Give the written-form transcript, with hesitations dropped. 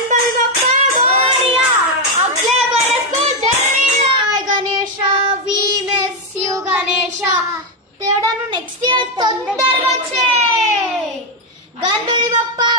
गणपती बाप्पा मोरया, आपल्या बरसको जर्नीला. Ganesha we miss you Ganesha. దేవుడా నువ్వు నెక్స్ట్ ఇయర్ తొందరగా వచ్చే. గణపతి బాప్పా